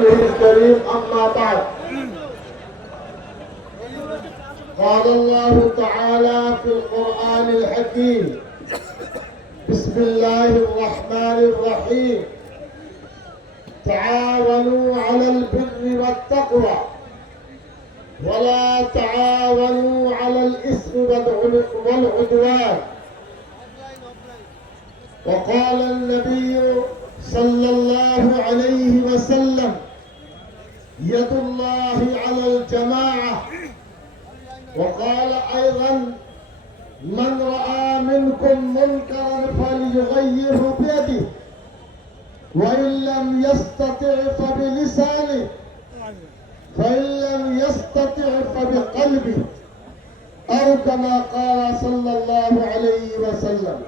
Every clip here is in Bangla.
الكريم أما بعد قال الله تعالى في القرآن الحكيم بسم الله الرحمن الرحيم تعاونوا على البر والتقوى ولا تعاونوا على الإثم والعدوان وقال النبي صلى الله عليه وسلم يد الله على الجماعة وقال أيضا من رأى منكم منكرا فليغيره بيده وإن لم يستطع فبلسانه فإن لم يستطع فبقلبه أو كما قال صلى الله عليه وسلم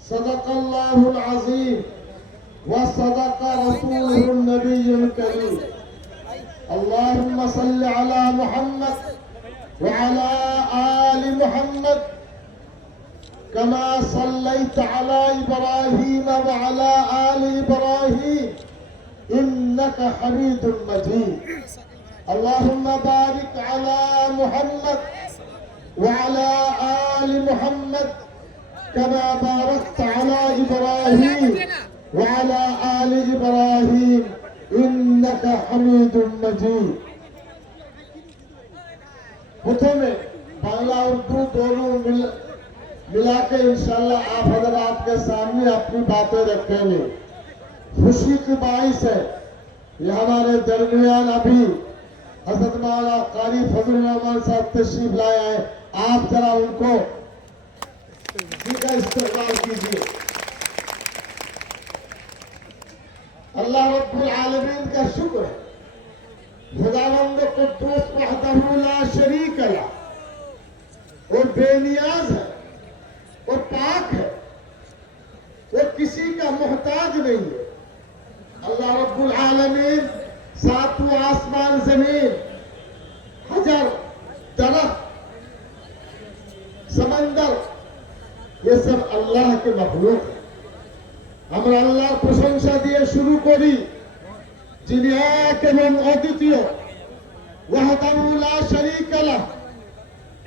صدق الله العظيم وصدق رسوله النبي الكريم اللهم صل على محمد وعلى آل محمد كما صليت على إبراهيم وعلى آل إبراهيم إنك حميد مجيد اللهم بارك على محمد وعلى آل محمد كما باركت على إبراهيم وعلى آل إبراهيم إنك حميد مجيد प्रथमे बांग्ला उर्दू दोनों मिला के इंशाल्लाह आप हजरात के सामने अपनी बातें रखेंगे। खुशी की बाइस है ये हमारे दरमियान अभी हजरत मौलाना कारी फजल रहमान साहब तशरीफ लाए हैं। आप जरा उनको इस्तेमाल कीजिए। अल्लाह रब्बुल आलमीन का शुक्र है खुदावंद कुद्दूस वहदहू ला शरीक लह और बेनियाज है और पाक है वो किसी का मोहताज नहीं है। अल्लाह रब्बुल आलमीन सातों आसमान जमीन हजर दरख्त समंदर ये सब अल्लाह के मखलूक है। আমরা আল্লাহর প্রশংসা দিয়ে শুরু করি যিনি এক এবং অদ্বিতীয় ওয়াহদাহু লা শারীকা লাহ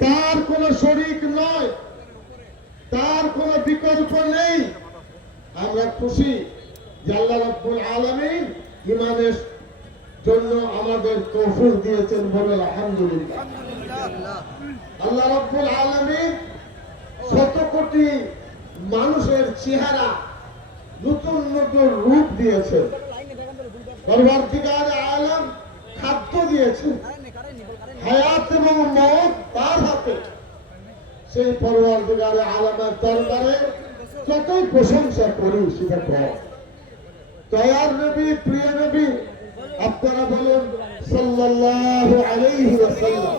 তার কোনো শরীক নয় তার কোনো বিকল্প নেই। আমরা খুশি যে আল্লাহ রাব্বুল আলামিন ঈমানের জন্য আমাদের তৌফিক দিয়েছেন বলে আলহামদুলিল্লাহ। আল্লাহ রাব্বুল আলামিন শত কোটি মানুষের চেহারা নতুন নতুন রূপ দিয়েছেন। পরবর্তীকালে আলম খাদ্য দিয়েছেন হায়াত এবং মওত তার হাতে। সেই পরবর্তীকালে আলমের দরবারে যতই প্রশংসা করি সেটা কম। দয়ার নবী প্রিয় নবী আপনারা বলুন সাল্লাল্লাহু আলাইহি ওয়াসাল্লাম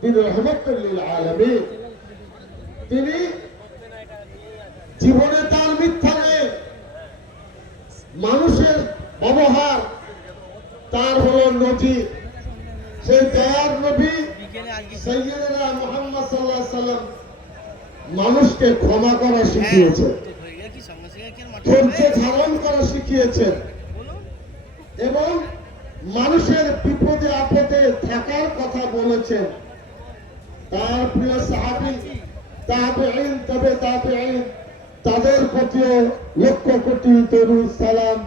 তিনি রহমতুল লিল আলামিন। তিনি জীবনে তার মিথ্যা নেই মানুষের ব্যবহার তার হলো নজির। সেই দয়ার নবী সাইয়্যিদুনা মুহাম্মদ সাল্লাল্লাহু আলাইহি সাল্লাম মানুষকে ক্ষমা করা শিখিয়েছেন ধৈর্য ধারণ করা শিখিয়েছেন এবং মানুষের বিপদে আপদে থাকার কথা বলেছেন। তার প্রিয় সাহাবী তাবেঈন তবে তাবেঈন তাদের প্রতিও লক্ষ কোটি দরুদ সালাম